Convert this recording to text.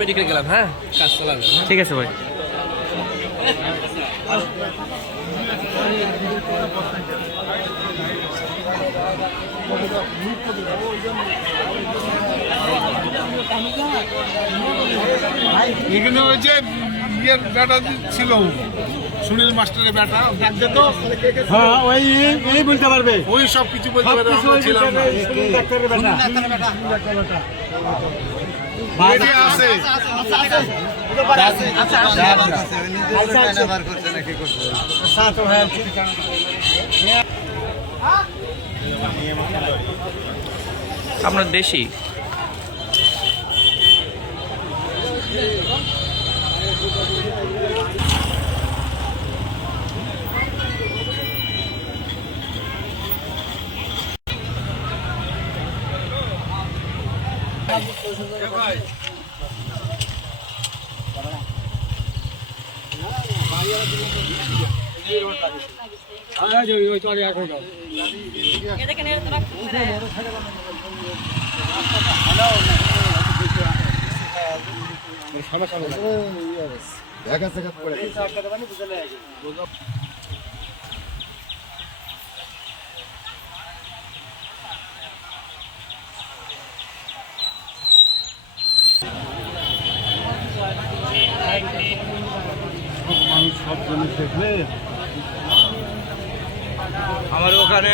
Medical গেলাম, হ্যাঁ কাজ চালাবে। ঠিক আছে ভাই। এখানে ওই যে ইয়ের ব্যাটা ছিল, সুনীল মাস্টারের ব্যাটা, ডাকতে তো হ্যাঁ ওই বলতে পারবে, ওই সব কিছু বলতে পারে। আমরা ছিলাম না। ডাক্তারের বেটা। এটি আছে। আপনার দেশি সব জিনিস দেখলে আমার ওখানে